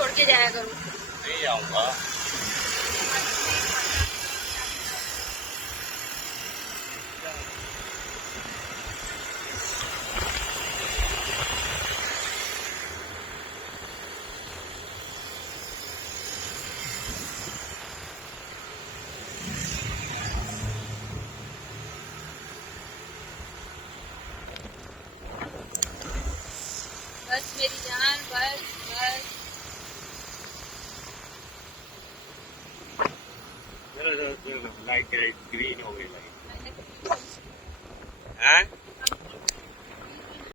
छोड़ के जाया करो। नहीं आऊंगा। बस मेरी जान, बस बस। लाइट ग्रीन हो गई लाइट। मैंने हाँ